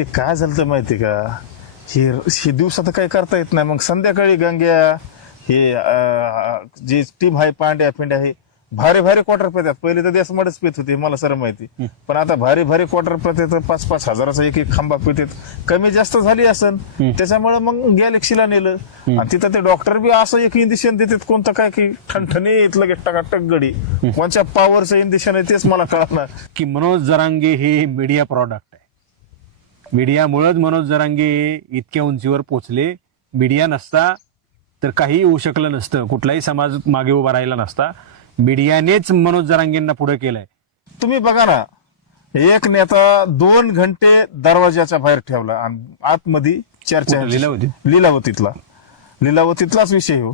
ते काय झालं माहिती का, हे दिवसात काही करता येत नाही. मग संध्याकाळी गंग्या हे जे टीम आहे पांड्या पिंड्या हे भारी भारी क्वार्टर पेतात. पहिले तर देश मडच पेत होते मला सर माहिती, पण आता भारी भारी क्वार्टर पेतात. 5-5 हजाराचा एक एक खांबा पेतात. कमी जास्त झाली असन त्याच्यामुळे मग गॅलेक्सीला नेलं. आणि तिथं ते डॉक्टर बी असं एक इंजेक्शन देतात कोणतं काय की ठणठणीत लगेच टकाटक गडी. कोणत्या पॉवरचं इंजेक्शन आहे तेच मला कळणार की मनोज जरांगे हे मीडिया प्रॉडक्ट आहे. मीडियामुळेच मनोज जरांगे इतक्या उंचीवर पोचले. मीडिया नसता तर काही होऊ शकलं नसतं, कुठलाही समाज मागे उभा राहिला नसता. मीडियानेच मनोज जरांगेंना पुढे केलंय. तुम्ही बघा ना, एक नेता 2 घंटे दरवाजाच्या बाहेर ठेवला आणि आतमध्ये चर्चा लिलावतीतलाच विषय हो.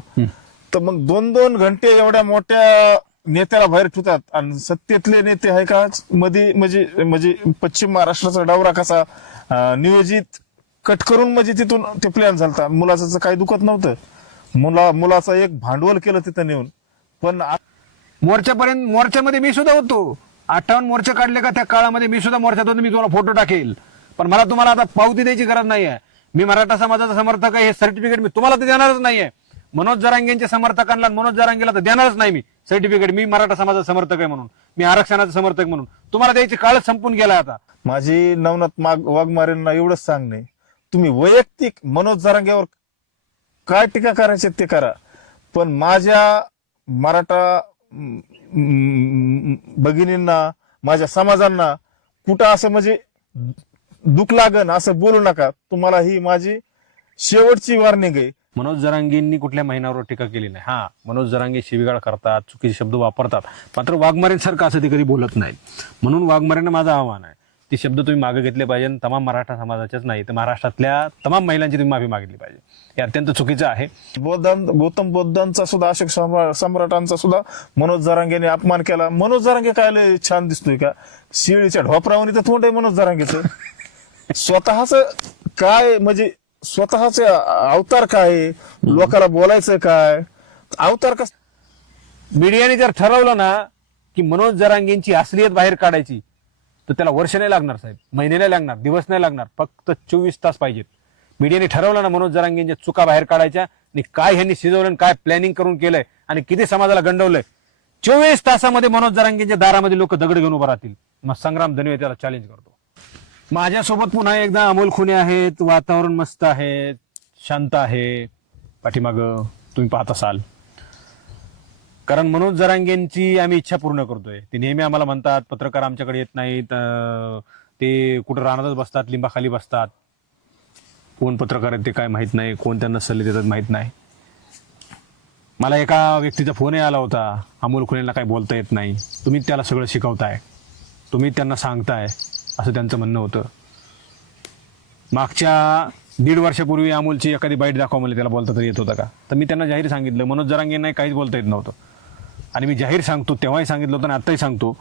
तर मग 2-2 घंटे एवढ्या मोठ्या नेत्याला बाहेर ठेवतात. आणि सत्तेतले नेते आहे का मध्ये म्हणजे पश्चिम महाराष्ट्राचा दौरा कसा नियोजित कट करून म्हणजे तिथून ते प्लॅन झालता. मुलाचं काही दुखत नव्हतं. मुलाचं एक भांडवल केलं तिथं नेऊन. पण मोर्चामध्ये मी सुद्धा होतो. 58 मोर्चे काढले का त्या काळामध्ये मी सुद्धा मोर्चात होतो. मी तुम्हाला फोटो टाकेल. पण मला तुम्हाला आता पावती द्यायची गरज नाहीये. मी मराठा समाजाचा समर्थक आहे हे सर्टिफिकेट मी तुम्हाला तर देणारच नाहीये. मनोज जरांगेंच्या समर्थकांना मनोज जरांगेला तर देणारच नाही मी सर्टिफिकेट. मी मराठा समाजाचा समर्थक आहे म्हणून, मी आरक्षणाचा समर्थक म्हणून. तुम्हाला द्यायची काळच संपून गेला. आता माझी नवनाथ वाघमारेंना एवढंच सांगणे, तुम्ही वैयक्तिक मनोज जरांगेवर काय टीका करायची ते करा, पण माझ्या मराठा भगिनींना माझ्या समाजांना कुठं असं म्हणजे दुःख लागन असं बोलू नका. तुम्हाला ही माझी शेवटची वॉर्निंग आहे. मनोज जरांगेंनी कुठल्या महिन्यावर टीका केली नाही. हा, मनोज जरांगे शिवीगाळ करतात, चुकीचे शब्द वापरतात, मात्र वाघमारेंसारखं असं ते कधी बोलत नाहीत. म्हणून वाघमारेंना माझं आव्हान आहे, ते शब्द तुम्ही मागे घेतले पाहिजे. तमाम मराठा समाजाच्याच नाही तर महाराष्ट्रातल्या तमाम महिलांची तुम्ही माफी मागितली पाहिजे. हे अत्यंत चुकीचं आहे. गौतम बुद्धांचा सुद्धा, अशोक सम्राटांचा सुद्धा मनोज जरांगेने अपमान केला. मनोज जरांगे काय लय छान दिसतोय का, शिळीच्या ढोपरावणी तर तोंड आहे मनोज जरांगेचं. स्वतःच काय म्हणजे स्वतःचे अवतार काय, लोकांना बोलायचं काय अवतार कस. मीडियाने जर ठरवलं ना की मनोज जरांगेंची असलियत बाहेर काढायची तर त्याला वर्ष नाही लागणार साहेब, महिने नाही लागणार, दिवस नाही लागणार, फक्त 24 तास पाहिजेत. मीडियाने ठरवलं ना मनोज जरांगेंच्या चुका बाहेर काढायच्या आणि काय ह्यांनी शिजवलं, काय प्लॅनिंग करून केलंय आणि किती समाजाला गंडवलंय, 24 तासामध्ये मनोज जरांगेंच्या दारामध्ये लोक दगड घेऊन उभं राहतील. मग संग्राम धनवे त्याला चॅलेंज करतो. माझ्यासोबत पुन्हा एकदा अमोल खुने आहेत. वातावरण मस्त आहे, शांत आहे. पाठीमाग तुम्ही पाहत असाल, कारण मनोज जरांगेंची आम्ही इच्छा पूर्ण करतोय. ते नेहमी आम्हाला म्हणतात पत्रकार आमच्याकडे येत नाहीत, ते कुठं रानातच बसतात, लिंबाखाली बसतात. कोण पत्रकार आहेत ते काय माहित नाही, कोण त्यांना सल्ले देतात माहित नाही. मला एका व्यक्तीचा फोनही आला होता, अमोल खुनेला काही बोलता येत नाही, तुम्ही त्याला सगळं शिकवताय, तुम्ही त्यांना सांगताय, असं त्यांचं म्हणणं होतं. मागच्या 1.5 वर्षापूर्वी अमोलची एखादी बाईट दाखवा मला, त्याला बोलता तरी येत होतं का, तर मी त्यांना जाहीर सांगितलं मनोज जरांगेंना काहीच बोलता येत नव्हतं. आणि मी जाहीर सांगतो, तेव्हाही सांगितलं होतं आणि आत्ताही सांगतो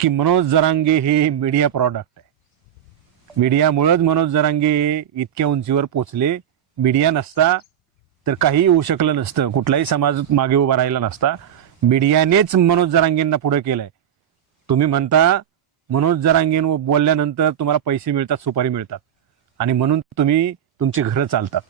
की मनोज जरांगे हे मीडिया प्रॉडक्ट आहे. मीडियामुळेच मनोज जरांगे इतक्या उंचीवर पोचले. मीडिया नसता तर काही होऊ शकलं नसतं, कुठलाही समाज मागे उभा राहिला नसता. मीडियानेच मनोज जरांगेंना पुढे केलंय. तुम्ही म्हणता मनोज जरांगे बोलल्यानंतर तुम्हाला पैसे मिळतात, सुपारी मिळतात आणि म्हणून तुम्ही तुमची घरं चालतात.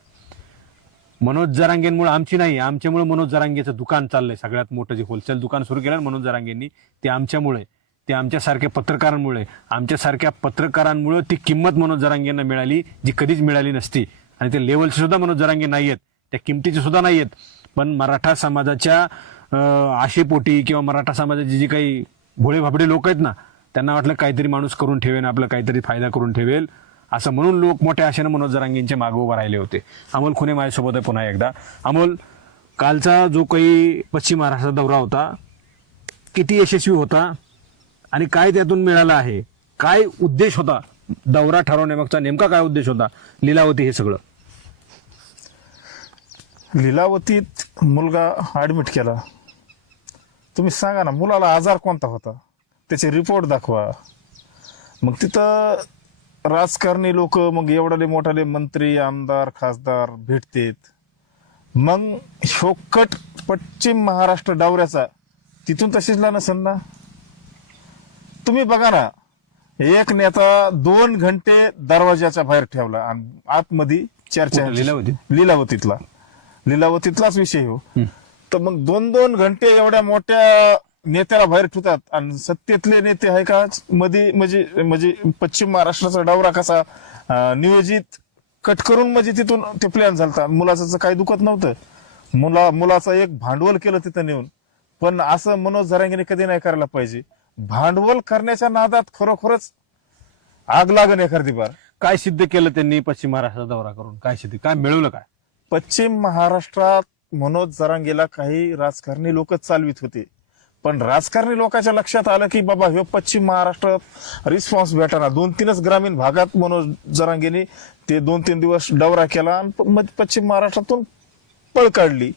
मनोज जरांगेंमुळे आमची नाही, आमच्यामुळे मनोज जरांगेचं दुकान चाललंय. सगळ्यात मोठं जे होलसेल दुकान सुरू केलं मनोज जरांगेंनी, ते आमच्यामुळे, ते आमच्यासारख्या पत्रकारांमुळे. आमच्यासारख्या पत्रकारांमुळे ती किंमत मनोज जरांगेंना मिळाली जी कधीच मिळाली नसती. आणि ते लेवलचे सुद्धा मनोज जरांगे नाही आहेत, त्या किमतीचे सुद्धा नाही आहेत. पण मराठा समाजाच्या आशेपोटी किंवा मराठा समाजाची जी काही भोळे भाबडे लोक आहेत ना, त्यांना वाटलं काहीतरी माणूस करून ठेवेल, आपला काहीतरी फायदा करून ठेवेल, असं म्हणून लोक मोठ्या आशेनं मनोज जरांगेंच्या मागे उभे राहिले होते. अमोल खुने माझ्यासोबत आहे पुन्हा एकदा. अमोल, कालचा जो काही पश्चिम महाराष्ट्र दौरा होता किती यशस्वी होता आणि काय त्यातून मिळालं आहे, काय उद्देश होता दौरा ठरवण्यामागचा, नेमका काय उद्देश होता? लीलावती हे सगळं. लीलावतीत मुलगा ऍडमिट केला. तुम्ही सांगा ना, मुलाला आजार कोणता होता, त्याचे रिपोर्ट दाखवा. मग तिथं राजकारणी लोक, मग एवढाले मोठाले मंत्री, आमदार, खासदार भेटतेत. मग शोकट पश्चिम महाराष्ट्र दौऱ्याचा तिथून तशीच नसेल ना. तुम्ही बघा ना, एक नेता 2 घंटे दरवाजाच्या बाहेर ठेवला आणि आतमध्ये चर्चा कुठं लीलावती? लिलावतीतलाच विषय हो. तर मग 2-2 घंटे एवढ्या मोठ्या नेत्याला बाहेर ठेवतात आणि सत्तेतले नेते आहे का मध्ये म्हणजे पश्चिम महाराष्ट्राचा दौरा कसा नियोजित कट करून म्हणजे तिथून ते प्लॅन झालता. मुलाचं काही दुखत नव्हतं, मुलाचं एक भांडवल केलं तिथं नेऊन. पण असं मनोज जरांगेने कधी नाही करायला पाहिजे. भांडवल करण्याच्या नादात खरोखरच आग लागन एखादी बार. काय सिद्ध केलं त्यांनी पश्चिम महाराष्ट्राचा दौरा करून? काय सिद्ध, काय मिळवलं काय? पश्चिम महाराष्ट्रात मनोज जरांगेला काही राजकारणी लोकच चालवित होते, पण राजकारणी लोकांच्या लक्षात आलं की बाबा हे पश्चिम महाराष्ट्रात रिस्पॉन्स भेटणार. 2-3च ग्रामीण भागात मनोज जरांगेने ते 2-3 दिवस दौरा केला आणि पश्चिम महाराष्ट्रातून पळ काढली.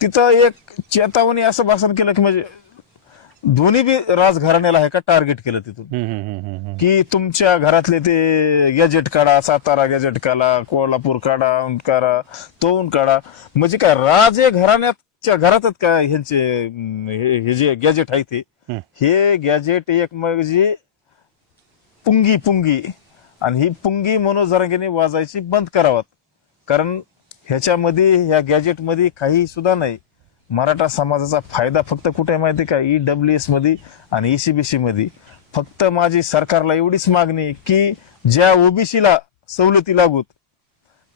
तिथं एक चेतावणी असं भाषण केलं की म्हणजे दोन्ही बी राजघराण्याला आहे का टार्गेट केलं तिथून की तुमच्या घरातले ते गॅजेट काढा, सातारा गॅजेट काढा, कोल्हापूर काढा, तोऊन काढा. म्हणजे काय राजे घराण्याच्या घरातच काय ह्यांचे हे जे गॅजेट आहे ते हे गॅजेट एक म्हणजे पुंगी आणि ही पुंगी मनोज जरांगेने वाजायची बंद करावात. कारण ह्याच्यामध्ये ह्या गॅजेटमध्ये काही सुद्धा नाही. मराठा समाजाचा फायदा फक्त कुठे आहे माहिती का? EWS मध्ये आणि ECBC मध्ये. फक्त माझी सरकारला एवढीच मागणी की ज्या ओबीसीला सवलती लागूत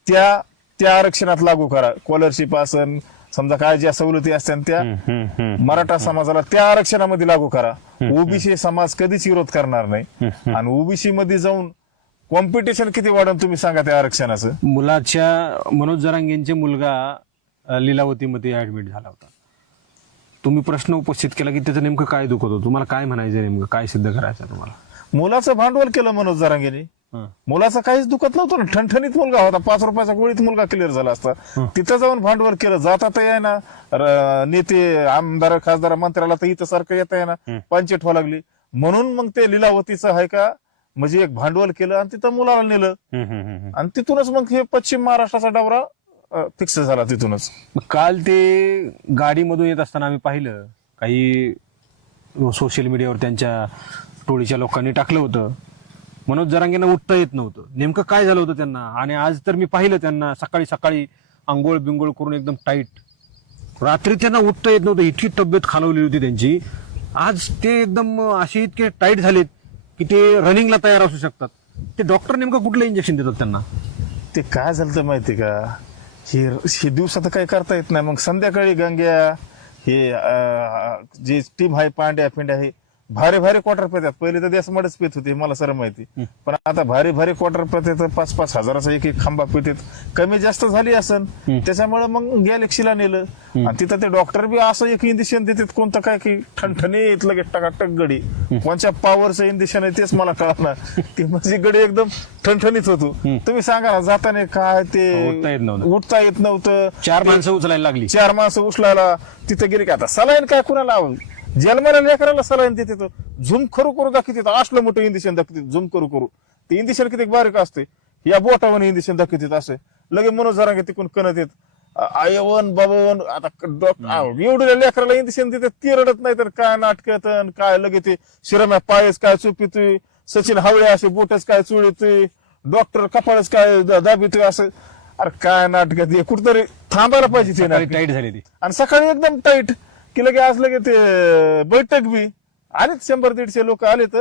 त्या आरक्षणात लागू करा. स्कॉलरशिप असन समजा काय ज्या सवलती असतात त्या मराठा समाजाला त्या आरक्षणामध्ये लागू करा. ओबीसी समाज कधीच विरोध करणार नाही. आणि ओबीसी मध्ये जाऊन कॉम्पिटिशन किती वाढून तुम्ही सांगा त्या आरक्षणाचं. मुलाच्या मनोज जरांगेंचे मुलगा लीलावतीमध्ये ऍडमिट झाला होता. तुम्ही प्रश्न उपस्थित केला की त्याचं नेमकं काय दुखत होतं, तुम्हाला काय म्हणायचं, नेमकं काय सिद्ध करायचं तुम्हाला? मुलाचं भांडवल केलं मनोज जरांगेने. मुलाचं काहीच दुखत नव्हतं ना, ठणठणीत मुलगा होता. 5 रुपयाचा गोळीत मुलगा क्लिअर झाला असता. तिथं जाऊन भांडवल केलं. जातात आहे ना नेते आमदार खासदार मंत्र्याला तर इथं सारखं येत आहे ना पंचायत व्हावं लागली. म्हणून मग ते लीलावतीचं आहे का म्हणजे एक भांडवल केलं आणि तिथं मुलाला नेलं आणि तिथूनच मग हे पश्चिम महाराष्ट्राचा दौरा फिक्स झाला. तिथूनच काल ते गाडीमधून येत असताना आम्ही पाहिलं, काही सोशल मीडियावर त्यांच्या टोळीच्या लोकांनी टाकलं होतं मनोज जरांगेंना उठता येत नव्हतं. नेमकं काय झालं होतं त्यांना? आणि आज तर मी पाहिलं त्यांना सकाळी आंघोळ बिंगोळ करून एकदम टाईट. रात्री त्यांना उठता येत नव्हतं, इतकी तब्येत खालवली होती त्यांची. आज ते एकदम असे इतके टाईट झालेत की ते रनिंगला तयार असू शकतात. ते डॉक्टर नेमकं कुठलं इंजेक्शन देतात त्यांना? ते काय झालं माहिती का? हे दिवसात काही करता येत नाही. मग संध्याकाळी गंग्या हे जे टीम आहे पांड्या फिंड्या हे भारी क्वार्टर पेतात. पहिले तर देश मध्येच पेत होते मला सर माहिती, पण आता भारी क्वार्टर पेतात. 5-5 हजाराचा एक खांबा पेतात. कमी जास्त झाली असन त्याच्यामुळे मग गॅलेक्सीला नेलं आणि तिथं ते डॉक्टर बी असं एक इंजेक्शन देतात कोणतं काय की ठणठणीत लगेच टकाटक गडी. कोणत्या पॉवरचं इंजेक्शन आहे तेच मला कळत ना. ते म्हणजे गडी एकदम ठणठणीत होतो. तुम्ही सांगा ना जाताना काय ते उठता येत नव्हतं. 4 माणसं उचलायला लागली. 4 माणसं उचलायला तिथे गेले की आता सलाईन काय कुणाला जन्माला लेकराला सलाईन देते तो झूम करू दाखवते. असलं मोठं इंजेक्शन दाखवते झूम करू. ते इंजेक्शन किती बारीक असते. या बोटावर इंजेक्शन दाखवते असे लगे मनोज जरांगे तिकून कणत येत आयवन बाबन. आता एवढ्या लेकराला इंजेक्शन देते ती रडत नाही तर काय नाटकत काय लगे ते शिरम्या पायच काय चुपितोय. सचिन हावळे असे बोटच काय चुळीतोय. डॉक्टर कपाळच काय दाबितोय असं. अरे काय नाटकात कुठतरी थांबायला पाहिजे ते. टाईट झाली ती आणि सकाळी एकदम टाईट की लगे आज लगे ते बैठक बी आलेत 100-150 लोक आलेत.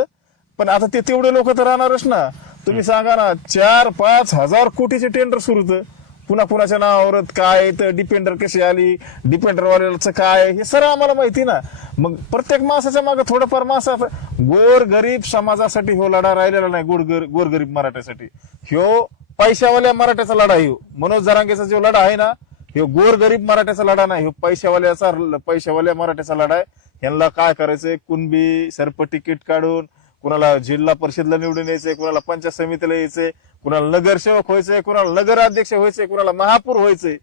पण आता ते तेवढे लोक तर राहणारच ना. तुम्ही सांगा ना 4-5 हजार कोटीचे टेंडर सुरू होतं. पुन्हा नावावर काय तर डिपेंडर कशी आली, डिपेंडर वाल्याचं काय हे सर आम्हाला माहिती ना. मग प्रत्येक माणसाच्या मागे थोडंफार गोरगरीब समाजासाठी हो लढा राहिलेला नाही. गोरगरीब मराठ्यासाठी ह्यो पैशावाल्या मराठ्याचा लढा आहे. मनोज जरांगेचा जो लढा आहे ना हे गोरगरीब मराठ्याचा लढा नाही. हे पैशावाल्या मराठ्याचा लढा आहे. यांना काय करायचंय कुणबी सरपटी किट काढून कुणाला जिल्हा परिषदला निवडून यायचंय, कुणाला पंचायत समितीला यायचंय, कुणाला नगरसेवक व्हायचंय, कुणाला नगराध्यक्ष व्हायचंय, कुणाला महापौर व्हायचंय.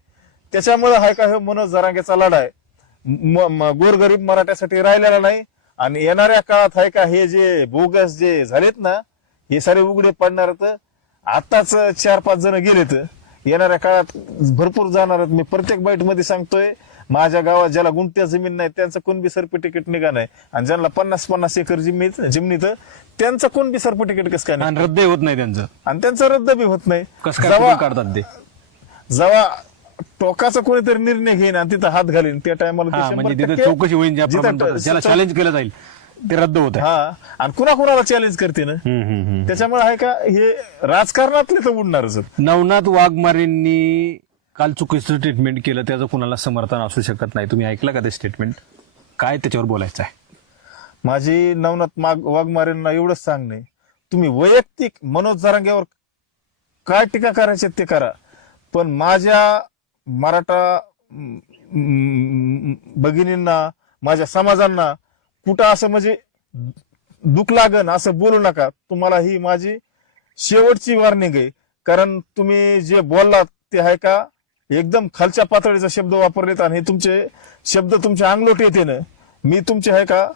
त्याच्यामुळे हा का हे मनोज जरांगेचा लढा आहे. गोरगरीब मराठ्यासाठी राहिलेला नाही. आणि येणाऱ्या काळात आहे का हे जे बोगस जे झालेत ना हे सारे उघडे पडणार. आताच 4-5 जण गेलेत. येणाऱ्या काळात भरपूर जाणार. मी प्रत्येक बाईट मध्ये सांगतोय माझ्या गावात ज्याला गुंठ्या जमीन नाही त्यांचं कोण सर्टिफिकेट निघा नाही, आणि ज्यांना 50-50 एकर जमिनीत त्यांचं कोण सर्टिफिकेट कसं काय नाही, आणि रद्द होत नाही त्यांचं, आणि त्यांचं रद्द बी होत नाही. कसं काय कुठून काढतात ते? जेव्हा टोकाचा कोणीतरी निर्णय घेईन आणि तिथं हात घालीन त्या टायमाला हा, म्हणजे तिथे चौकशी होईल, ज्या प्रमाणपत्र ज्याला चॅलेंज केलं जाईल ते रद्द होत आहे. हा, आणि कुणाला चॅलेंज करते ना. त्याच्यामुळे आहे का हे राजकारणातले तर उडणारच. नवनाथ वाघमारेंनी काल चुकीचं स्टेटमेंट केलं, त्याचं कुणाला समर्थन असू शकत नाही. तुम्ही ऐकलं का ते स्टेटमेंट? काय त्याच्यावर बोलायचं आहे? माझी नवनाथ वाघमारेंना एवढंच सांगणे, तुम्ही वैयक्तिक मनोज जरांगेवर काय टीका करायची ते करा, पण माझ्या मराठा भगिनींना, माझ्या समाजांना कुठं असं म्हणजे दुःख लागन असं बोलू नका. तुम्हाला ही माझी शेवटची वॉर्निंग आहे. कारण तुम्ही जे बोललात ते आहे का एकदम खालच्या पातळीचा शब्द वापरलेत, आणि हे तुमचे शब्द तुमच्या अंगलोट येते ना. मी तुमचे आहे का,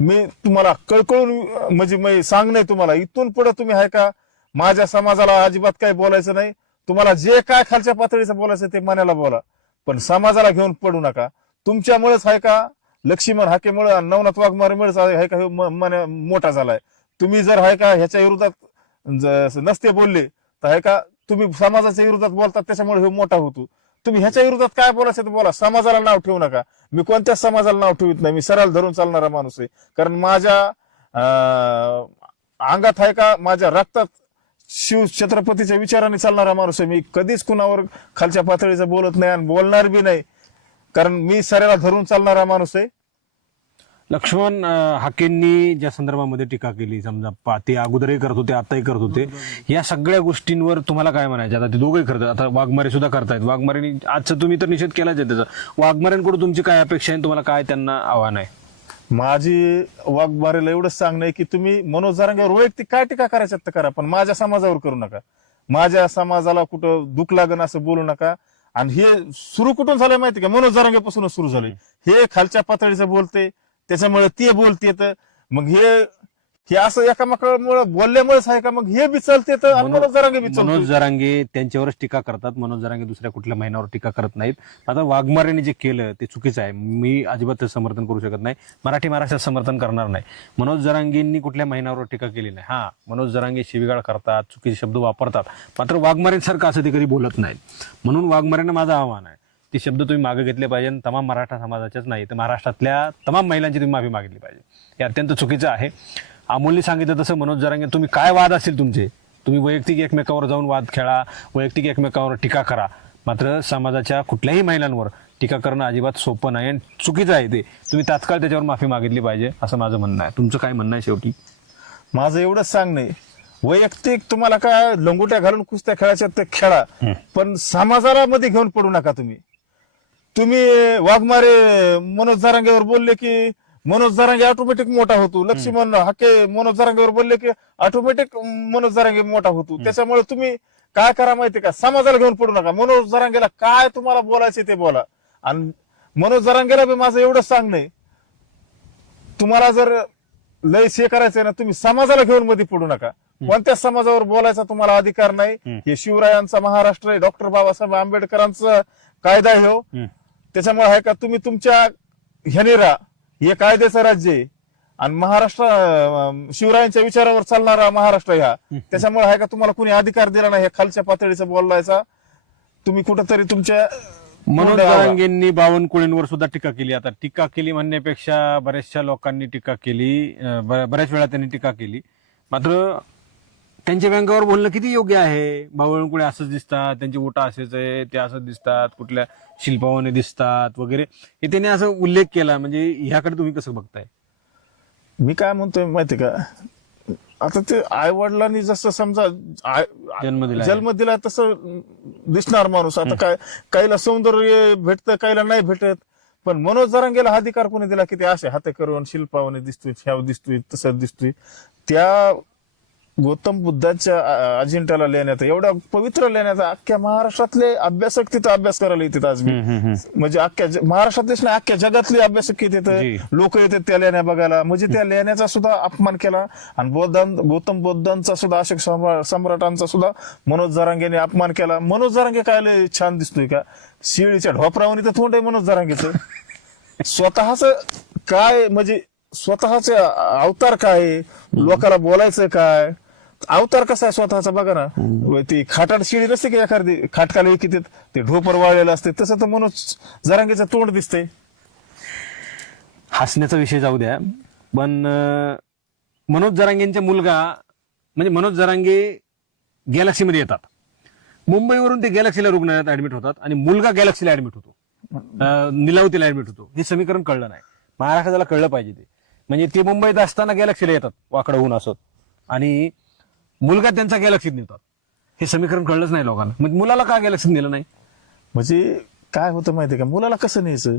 मी तुम्हाला कळकळून म्हणजे मी सांगणे तुम्हाला, इथून पुढे तुम्ही आहे का माझ्या समाजाला अजिबात काही बोलायचं नाही. तुम्हाला जे काय खालच्या पातळीचं बोलायचं ते मनाला बोला, पण समाजाला घेऊन पडू नका. तुमच्यामुळेच आहे का लक्ष्मण हाकेमुळे, नवनाथ वाघमारेमुळेच आहे का मोठा झालाय. तुम्ही जर आहे का ह्याच्या विरोधात नसते बोलले तर आहे का तुम्ही समाजाच्या विरोधात बोलतात, त्याच्यामुळे हे मोठा होतो. तुम्ही ह्याच्या विरोधात काय बोलायचं ते बोला, समाजाला नाव ठेवू नका. मी कोणत्याच समाजाला नाव ठेवत नाही, मी सरळ धरून चालणारा माणूस आहे. कारण माझ्या अंगात आहे का, माझ्या रक्तात शिव छत्रपतीच्या विचाराने चालणारा माणूस आहे. मी कधीच कुणावर खालच्या पातळीचं बोलत नाही आणि बोलणार बी नाही, कारण मी सऱ्याला धरून चालणारा माणूस आहे. लक्ष्मण हाकेंनी ज्या संदर्भामध्ये टीका केली, समजा ते अगोदरही करत होते, आताही करत होते, या सगळ्या गोष्टींवर तुम्हाला काय म्हणायचं? आता ते दोघंही करतात, आता वाघमारे सुद्धा करतायत. वाघमारेंनी आजचं तुम्ही तर निषेध केलाच आहे त्याचा. वाघमारेंकडून तुमची काय अपेक्षा आहे? तुम्हाला काय त्यांना आव्हान आहे? माझी वाघमारेला एवढंच सांगणं आहे की तुम्ही मनोज जरांगेवर वैयक्तिक काय टीका करायच्यात तर करा, पण माझ्या समाजावर करू नका. माझ्या समाजाला कुठं दुःख लागन असं बोलू नका. आणि हे सुरू कुठून झालंय माहिती का? मनोज जरांगेपासूनच सुरू झालंय. हे खालच्या पातळीचं बोलते, त्याच्यामुळे ते बोलते, तर मग हे असं एकामेकामुळे बोलल्यामुळेच आहे का मग हे बी चालते तर मनोज जरांगे बी चालते. मनोज जरांगे त्यांच्यावरच टीका करतात. मनोज जरांगे दुसऱ्या कुठल्या महिन्यावर टीका करत नाहीत. आता वाघमारेने जे केलं ते चुकीचं आहे. मी अजिबात समर्थन करू शकत नाही. महाराष्ट्रात समर्थन करणार नाही. मनोज जरांगेंनी कुठल्या महिन्यावर टीका केली नाही. हा, मनोज जरांगे शिवीगाळ करतात, चुकीचे शब्द वापरतात, मात्र वाघमारेंसारखं असं ते कधी बोलत नाहीत. म्हणून वाघमारेंना माझं आव्हान आहे, ते शब्द तुम्ही मागे घेतले पाहिजे. तमाम मराठा समाजाच्याच नाही तर महाराष्ट्रातल्या तमाम महिलांची तुम्ही माफी मागितली पाहिजे. हे अत्यंत चुकीचं आहे. अमोलने सांगितलं तसं मनोज जरांगे, तुम्ही काय वाद असतील तुमचे, तुम्ही वैयक्तिक एकमेकावर जाऊन वाद खेळा, वैयक्तिक एकमेकावर टीका करा, मात्र समाजाच्या कुठल्याही महिलांवर टीका करणं अजिबात सोपं नाही आणि चुकीचं आहे. ते तुम्ही तात्काळ त्याच्यावर माफी मागितली पाहिजे असं माझं म्हणणं आहे. तुमचं काय म्हणणं आहे शेवटी? माझं एवढंच सांगणे, वैयक्तिक तुम्हाला काय लंगोट्या घालून कुस्त्या खेळायच्या ते खेळा, पण समाजाला मध्ये घेऊन पडू नका. तुम्ही वाघमारे मनोज जरांगेवर बोलले की मनोज जरांगे ऑटोमॅटिक मोठा होतो. लक्ष्मण हाके मनोज जरांगेवर बोलले की ऑटोमॅटिक मनोज जरांगे मोठा होतो. त्याच्यामुळे तुम्ही काय करा माहिती का, समाजाला घेऊन पडू नका. मनोज जरांगेला काय तुम्हाला बोलायचे ते बोला. आणि मनोज जरांगेला बी माझं एवढंच सांगणं, तुम्हाला जर लय शे करायचंय ना, तुम्ही समाजाला घेऊन मध्ये पडू नका. कोणत्याच समाजावर बोलायचा तुम्हाला अधिकार नाही. हे शिवरायांचा महाराष्ट्र आहे, डॉक्टर बाबासाहेब आंबेडकरांचा कायदा आहे हो. त्याच्यामुळे आहे का तुम्ही तुमच्या ह्याने राहा. हे कायद्याचं राज्य आहे आणि महाराष्ट्र शिवरायांच्या विचारावर चालणारा महाराष्ट्र ह्या. त्याच्यामुळे आहे का तुम्हाला कुणी अधिकार दिला नाही खालच्या पातळीचा बोलायचा. तुम्ही कुठंतरी तुमच्या मनोज जरांगेंनी बावनकुळेंवर सुद्धा टीका केली. आता टीका केली म्हणण्यापेक्षा बऱ्याचशा लोकांनी टीका केली, बऱ्याच वेळा त्यांनी टीका केली, मात्र त्यांच्या व्यंगावर बोलणं किती योग्य आहे? बावनकुळे असंच दिसतात, त्यांची ओटा असेच आहे, ते असंच दिसतात, कुठल्या शिल्पावाने दिसतात वगैरे, हे त्यांनी असं उल्लेख केला. म्हणजे ह्याकडे तुम्ही कसं बघताय? मी काय म्हणतोय माहिती का, आता ते आई वडिलांनी जसं समजा जन्म दिला तसं दिसणार माणूस. आता काय काहीला सौंदर्य भेटतं, काहीला नाही भेटत. पण मनोज जरांगेला हा अधिकार कोणी दिला की ते असे हात करून शिल्पावाने दिसतोय, ह्या दिसतोय, तसं दिसतोय? त्या गौतम बुद्धाच्या अजिंठ्याला लेण्यात एवढ्या पवित्र लेण्यात अख्ख्या महाराष्ट्रातले अभ्यासक तिथं अभ्यास करायला येतात आज बी. म्हणजे अख्ख्या महाराष्ट्रातलेच नाही अख्ख्या जगातले अभ्यासक तिथं जी. लोक येतात त्या लेण्या बघायला. म्हणजे त्या लेण्याचा सुद्धा अपमान केला आणि गौतम बुद्धांचा सुद्धा अशोक सम्राटांचा सुद्धा मनोज जरांगेने अपमान केला. मनोज जरांगे काय लय छान दिसतोय का, शिळीच्या ढोपरावणी तर तोंड आहे मनोज जरांगेचं. स्वतःच काय म्हणजे स्वतःचे अवतार काय आहे, लोकांना बोलायचं काय, अवतार कसा आहे स्वतःचा बघा ना. ती खाटाड शिळी नसते की एखादी खाटकाला किती ते ढोपर वाळलेलं असते, तसं तर मनोज जरांगेचं तोंड दिसतंय. हसण्याचा विषय जाऊ द्या, पण मनोज जरांगेंचा मुलगा म्हणजे मनोज जरांगे गॅलक्सीमध्ये येतात, मुंबईवरून ते गॅलक्सीला रुग्णालयात ऍडमिट होतात आणि मुलगा गॅलक्सीला ऍडमिट होतो, निलावतीला ऍडमिट होतो. हे समीकरण कळलं नाही, महाराष्ट्राला कळलं पाहिजे ते. म्हणजे ते मुंबईत असताना गॅलक्सीला येतात वाकडं होऊन असत आणि मुलगा त्यांचा गॅलक्सीत नेतात. हे समीकरण कळलंच नाही लोकांना. मग मुलाला का गॅलक्सीत नेलं नाही? म्हणजे काय होतं माहितीये का, मुलाला कसं न्यायचं,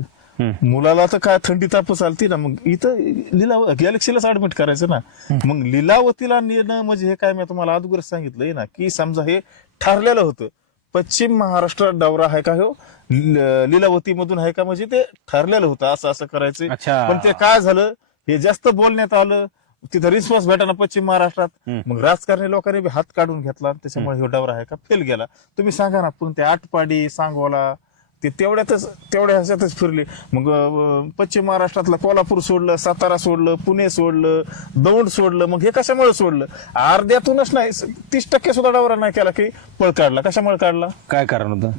मुलाला तर काय थंडी ताप चालती ना, मग इथं गॅलेक्सीलाच ऍडमिट करायचं ना. मग लीलावतीला नेणं म्हणजे हे काय मी तुम्हाला अगोदर सांगितलंय ना की समजा हे ठरलेलं होतं. पश्चिम महाराष्ट्रात दौरा आहे का हो, लीलावती मधून आहे का, म्हणजे ते ठरलेलं होतं असं असं करायचं. अच्छा. पण ते काय झालं, हे जास्त बोलण्यात आलं, तिथं रिस्पॉन्स भेटा पश्चिम महाराष्ट्रात. मग राजकारणी लोकांनी बी हात काढून घेतला, त्याच्यामुळे हे दौरा आहे का फेल गेला. तुम्ही सांगा ना, पण ते आटपाडी सांगोला ते तेवढ्या ह्याच्यातच फिरले. मग पश्चिम महाराष्ट्रातलं कोल्हापूर सोडलं, सातारा सोडलं, पुणे सोडलं, दौंड सोडलं. मग हे कशामुळे सोडलं? अर्ध्यातूनच नाही 30% सुद्धा दौरा नाही केला की पळ काढला. कशामुळे काढला? काय कारण होतं?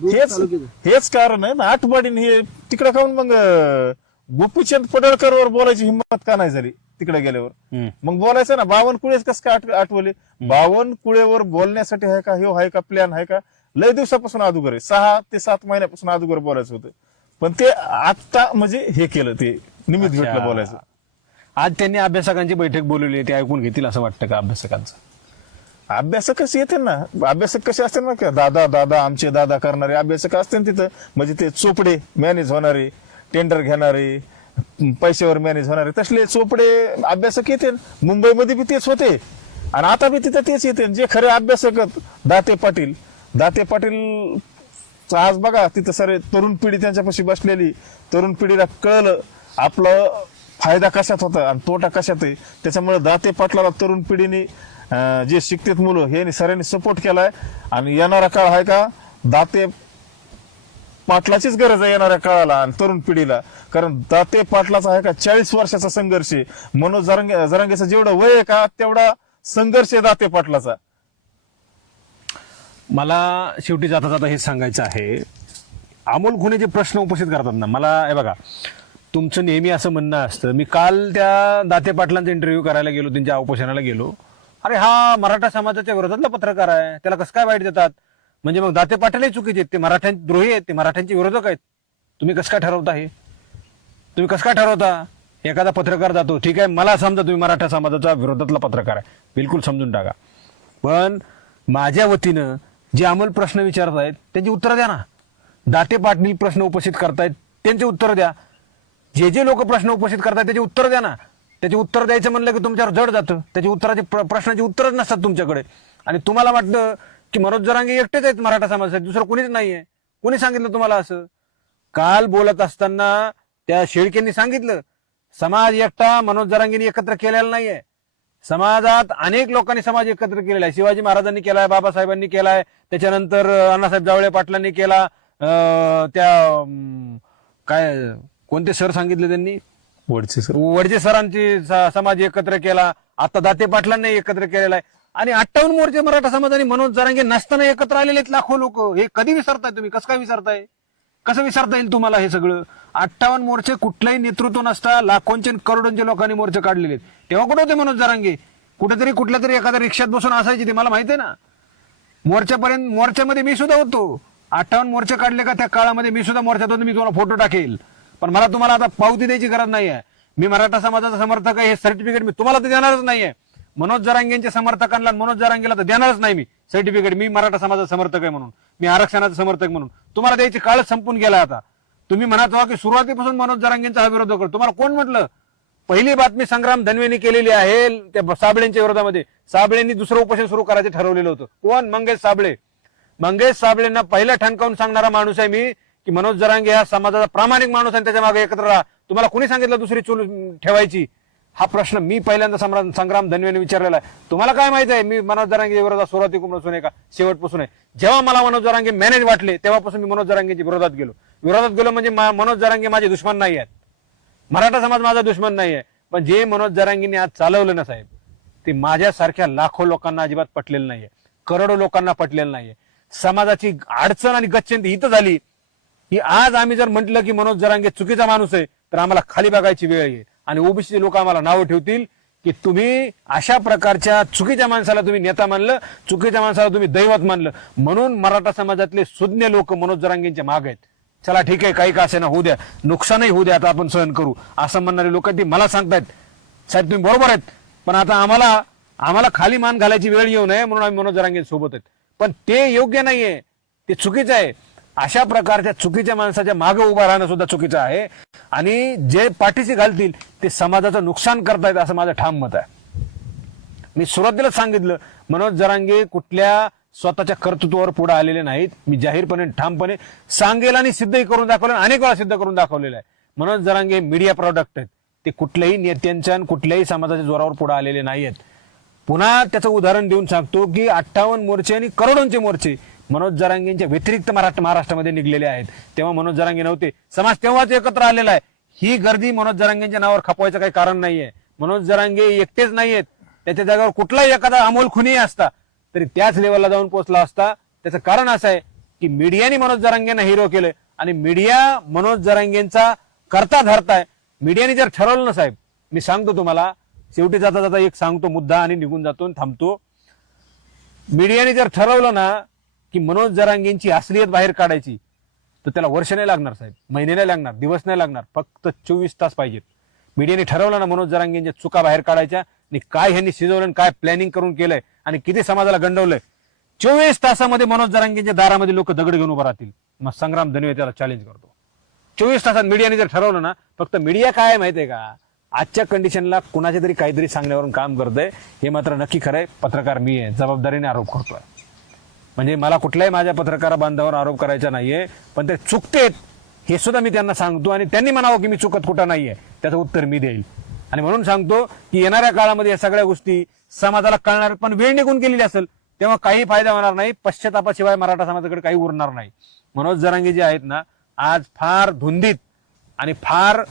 हेच कारण आहे ना. आटपाडीने हे तिकडे खाऊन मग गोपीचंद पडळकरवर बोलायची हिंमत का नाही झाली तिकडे गेल्यावर? मग बोलायचं ना. बावनकुळेच कसं काय आठवले? बावनकुळेवर बोलण्यासाठी आहे का, हे आहे का प्लॅन आहे का? लय दिवसापासून अगोदर आहे, 6 ते 7 महिन्यापासून अगोदर बोलायचं होतं. पण ते आता म्हणजे हे केलं, ते निमित्त भेटलं बोलायचं. आज त्यांनी अभ्यासकांची बैठक बोलवली, ते ऐकून घेतील असं वाटतं का अभ्यासकांचं? अभ्यासक कसे येते ना, अभ्यासक कसे असते ना, का दादा आमचे दादा करणारे अभ्यासक असते ना तिथं. म्हणजे ते चोपडे मॅनेज होणारे, टेंडर घेणारे, पैशावर मॅनेज होणारे, तसले चोपडे अभ्यासक येते. मुंबईमध्ये बी तेच होते आणि आता बी तिथं तेच येते. जे खरे अभ्यासक दाते पाटील आज बघा तिथं सारे तरुण पिढी त्यांच्यापाशी बसलेली. तरुण पिढीला कळलं आपलं फायदा कशात होता आणि तोटा कशात आहे. त्याच्यामुळे दाते पाटलाला तरुण पिढीने जे शिकतात मुलं हे सरांनी सपोर्ट केलाय. आणि येणारा काळ आहे का, दाते पाटलाचीच गरज आहे येणाऱ्या काळाला आणि तरुण पिढीला. कारण दाते पाटलाचा आहे का 40 वर्षाचा संघर्ष आहे. मनोज जरांगेचं जेवढं वय आहे का तेवढा संघर्ष आहे दाते पाटलाचा. मला शेवटी जाता जाता हेच सांगायचं आहे, अमोल खुणे जे प्रश्न उपस्थित करतात ना, मला हे बघा, तुमचं नेहमी असं म्हणणं असतं. मी काल त्या दाते पाटलांचा इंटरव्ह्यू करायला गेलो, त्यांच्या उपोषणाला गेलो. अरे हा मराठा समाजाच्या विरोधातला पत्रकार आहे, त्याला कसं काय वाईट देतात? म्हणजे मग दाते पाटीलही चुकीचे आहेत, ते मराठ्यांचे द्रोही आहेत, ते मराठ्यांचे विरोधक आहेत. तुम्ही कसं काय ठरवता हे? तुम्ही कसं काय ठरवता? एखादा पत्रकार जातो, ठीक आहे, मला समजा तुम्ही मराठा समाजाचा विरोधातला पत्रकार आहे, बिलकुल समजून टाका. पण माझ्या वतीनं जे अमोल प्रश्न विचारत आहेत त्यांची उत्तरं द्या ना. दाते पाटील प्रश्न उपस्थित करतायत त्यांचे उत्तर द्या. जे लोक प्रश्न उपस्थित करतायत त्याची उत्तर द्या ना. त्याचे उत्तर द्यायचं म्हणलं की तुमच्यावर जड जातं. त्याची उत्तराचे प्रश्नाची उत्तरच नसतात तुमच्याकडे. आणि तुम्हाला वाटतं की मनोज जरांगे एकटेच आहेत मराठा समाजासाठी, दुसरं कोणीच नाहीये. कोणी सांगितलं तुम्हाला असं? काल बोलत असताना त्या शेळकेंनी सांगितलं, समाज एकटा मनोज जरांगेंनी एकत्र केलेला नाहीये. समाजात अनेक लोकांनी समाज एकत्र केलेला आहे. शिवाजी महाराजांनी केलाय, बाबासाहेबांनी केलाय, त्याच्यानंतर अण्णासाहेब जावळे पाटलांनी केला. त्या काय कोणते सर सांगितले त्यांनी, वडजे सरांची समाज एकत्र केला. आता दाते पाटलांनी एकत्र केलेला आहे. आणि 58 मोर्चे मराठा समाजाने मनोज जरांगे नसताना एकत्र आलेले आहेत लाखो लोक. हे कधी विसरताय तुम्ही? कसं काय विसरताय? कसं विसरता येईल तुम्हाला हे सगळं? 58 मोर्चे कुठलंही नेतृत्व नसता लाखोंचे करोडोंचे लोकांनी मोर्चे काढलेले आहेत. तेव्हा कुठे होते मनोज जरांगे? कुठेतरी कुठल्या तरी एखाद्या रिक्षात बसून असायचे ते, मला माहिती आहे ना. मोर्चामध्ये मी सुद्धा होतो. 58 मोर्चे काढले का त्या काळामध्ये मी सुद्धा मोर्चात होतो. मी तुम्हाला फोटो टाकेल. पण मला तुम्हाला आता पावती द्यायची गरज नाहीये. मी मराठा समाजाचा समर्थक आहे हे सर्टिफिकेट मी तुम्हाला तर देणारच नाहीये. मनोज जरांगेंच्या समर्थकांना मनोज जरांगेला तर देणारच नाही मी सर्टिफिकेट. मी मराठा समाजाचा समर्थक आहे म्हणून, मी आरक्षणाचा समर्थक म्हणून. तुम्हाला द्यायची काळच संपून गेला आता. तुम्ही म्हणत होता की सुरुवातीपासून मनोज जरांगेंचा हा विरोध करतो. तुम्हाला कोण म्हटलं पहिली बातमी संग्राम धनवेनी केलेली आहे त्या साबळेंच्या विरोधामध्ये. साबळेंनी दुसरं उपोषण सुरू करायचं ठरवलेलं होतं. कोण? मंगेश साबळे. मंगेश साबळेंना पहिला ठणकावून सांगणारा माणूस आहे मी की मनोज जरांगे हा समाजाचा प्रामाणिक माणूस आणि त्याच्या मागे एकत्र राहा. तुम्हाला कुणी सांगितलं दुसरी चूल ठेवायची? हा प्रश्न मी पहिल्यांदा संग्राम धनवेने विचारलेला आहे. तुम्हाला काय माहिती आहे मी मनोज जरांगे विरोधात सुरुवातीपासून आहे का शेवटपासून आहे? जेव्हा मला मनोज जरांगे मॅनेज वाटले तेव्हापासून मी मनोज जरांगेच्या विरोधात गेलो म्हणजे मनोज जरांगे माझे दुश्मन नाही आहेत. मराठा समाज माझा दुश्मन नाही आहे. पण जे मनोज जरांगेंनी आज चालवलं ना साहेब, ते माझ्यासारख्या लाखो लोकांना अजिबात पटलेलं नाहीये, करोडो लोकांना पटलेलं नाहीये. समाजाची अडचण आणि गच्चंती इथं झाली की आज आम्ही जर म्हटलं की मनोज जरांगे चुकीचा माणूस आहे तर आम्हाला खाली बघायची वेळ येईल आणि ओबीसी लोक आम्हाला नावं ठेवतील की तुम्ही अशा प्रकारच्या चुकीच्या माणसाला तुम्ही नेता मानलं, चुकीच्या माणसाला तुम्ही दैवत मानलं. म्हणून मराठा समाजातले सुज्ञ लोक मनोज जरांगेंच्या माग आहेत. चला ठीक आहे, काही का असे ना होऊ द्या, नुकसानही होऊ द्या, आता आपण सहन करू असं म्हणणारे लोक ते मला सांगतायत साहेब तुम्ही बरोबर आहेत, पण आता आम्हाला खाली मान घालायची वेळ येऊ नये म्हणून आम्ही मनोज जरांगे सोबत आहेत. पण ते योग्य नाहीये, ते चुकीचं आहे. अशा प्रकारच्या चुकीच्या माणसाच्या मागे उभा राहणं सुद्धा चुकीचं आहे आणि जे पाठीशी घालतील ते समाजाचं नुकसान करतायत असं माझं ठाम मत आहे. मी सुरुवातीला सांगितलं मनोज जरांगे कुठल्या स्वतःच्या कर्तृत्वावर पुढे आलेले नाहीत. मी जाहीरपणे ठामपणे सांगेल आणि सिद्धही करून दाखवलं, अनेक वेळा सिद्ध करून दाखवलेलं आहे. मनोज जरांगे मीडिया प्रॉडक्ट आहेत, ते कुठल्याही नेत्यांच्या आणि कुठल्याही समाजाच्या जोरावर पुढे आलेले नाहीत. पुन्हा त्याचं उदाहरण देऊन सांगतो की 58 मोर्चे आणि करोडोंचे मोर्चे मनोज जरांगेंच्या व्यतिरिक्त महाराष्ट्रामध्ये निघलेले आहेत. तेव्हा मनोज जरांगे नव्हते, समाज तेव्हाच एकत्र आलेला आहे. ही गर्दी मनोज जरांगेंच्या नावावर खपवायचं काही कारण नाहीये. मनोज जरांगे एकटेच नाहीयेत, त्याच्या जागेवर कुठलाही एखादा अमोल खुनी असता तरी त्याच लेवलला जाऊन पोहोचला असता. त्याचं कारण असं आहे की मीडियाने मनोज जरांगेंना हिरो केलंय आणि मीडिया मनोज जरांगेंचा करता धरताय. मीडियाने जर ठरवलं ना साहेब, मी सांगतो तुम्हाला, शेवटी जाता जाता एक सांगतो मुद्दा आणि निघून जातो आणि थांबतो. मीडियाने जर ठरवलं ना की मनोज जरांगेंची असलियत बाहेर काढायची तर त्याला वर्ष नाही लागणार साहेब, महिने नाही लागणार, दिवस नाही लागणार, फक्त 24 तास पाहिजेत. मीडियाने ठरवलं ना मनोज जरांगेंच्या चुका बाहेर काढायच्या आणि काय ह्यांनी शिजवलं, काय प्लॅनिंग करून केलंय आणि किती समाजाला गंडवलंय, 24 तासामध्ये मनोज जरांगेंच्या दारामध्ये लोक दगड घेऊन उभं राहतील. मग संग्राम धनवे त्याला चॅलेंज करतो. 24 तासात मीडियाने जर ठरवलं ना, फक्त मीडिया काय माहितीये का, आजच्या कंडिशनला कुणाच्या तरी काहीतरी सांगण्यावरून काम करतंय हे मात्र नक्की खरंय. पत्रकार मी आहे, जबाबदारीने आरोप करतोय. म्हणजे मला कुठल्याही माझ्या पत्रकार बांधावर आरोप करायचा नाहीये, पण ते चुकतेत हे सुद्धा मी त्यांना सांगतो आणि त्यांनी म्हणावं की मी चुकत कुठं नाहीये, त्याचं उत्तर मी देईल. आणि म्हणून सांगतो की येणाऱ्या काळामध्ये या सगळ्या गोष्टी समाजाला कळणार, पण वेळ निघून गेलेली असेल तेव्हा काही फायदा होणार नाही. पश्चातापाशिवाय मराठा समाजाकडे काही उरणार नाही. मनोज जरांगे जे आहेत ना, आज फार धुंदीत आणि फार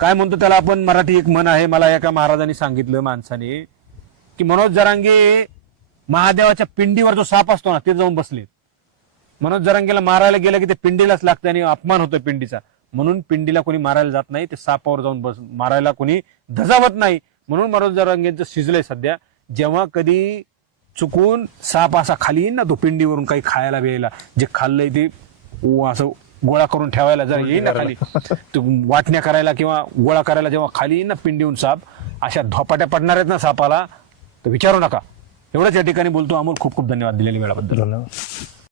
काय म्हणतो त्याला आपण, मराठी एक म्हण आहे, मला एका महाराजांनी सांगितलं माणसाने, की मनोज जरांगे महादेवाच्या पिंडीवर जो साप असतो ना ते जाऊन बसले. मनोज जरांगेला मारायला गेलं की ते पिंडीलाच लागतं आणि अपमान होतोय पिंडीचा. म्हणून पिंडीला कोणी मारायला जात नाही, ते सापावर जाऊन मारायला कोणी धजावत नाही. म्हणून मनोज जरांगेंचं शिजलंय सध्या. जेव्हा कधी चुकून साप असा खाली येईल ना, तो पिंडीवरून काही खायला बियायला, जे खाल्लंय ते असं गोळा करून ठेवायला जर येईल ना खाली, तो वाटण्या करायला किंवा गोळा करायला जेव्हा खाली येईल ना पिंडीहून साप, अशा धोपाट्या पडणार आहेत ना सापाला, तर विचारू नका. एवढंच या ठिकाणी बोलतो. अमोल, खूप खूप धन्यवाद दिलेल्या वेळाबद्दल. धन्यवाद.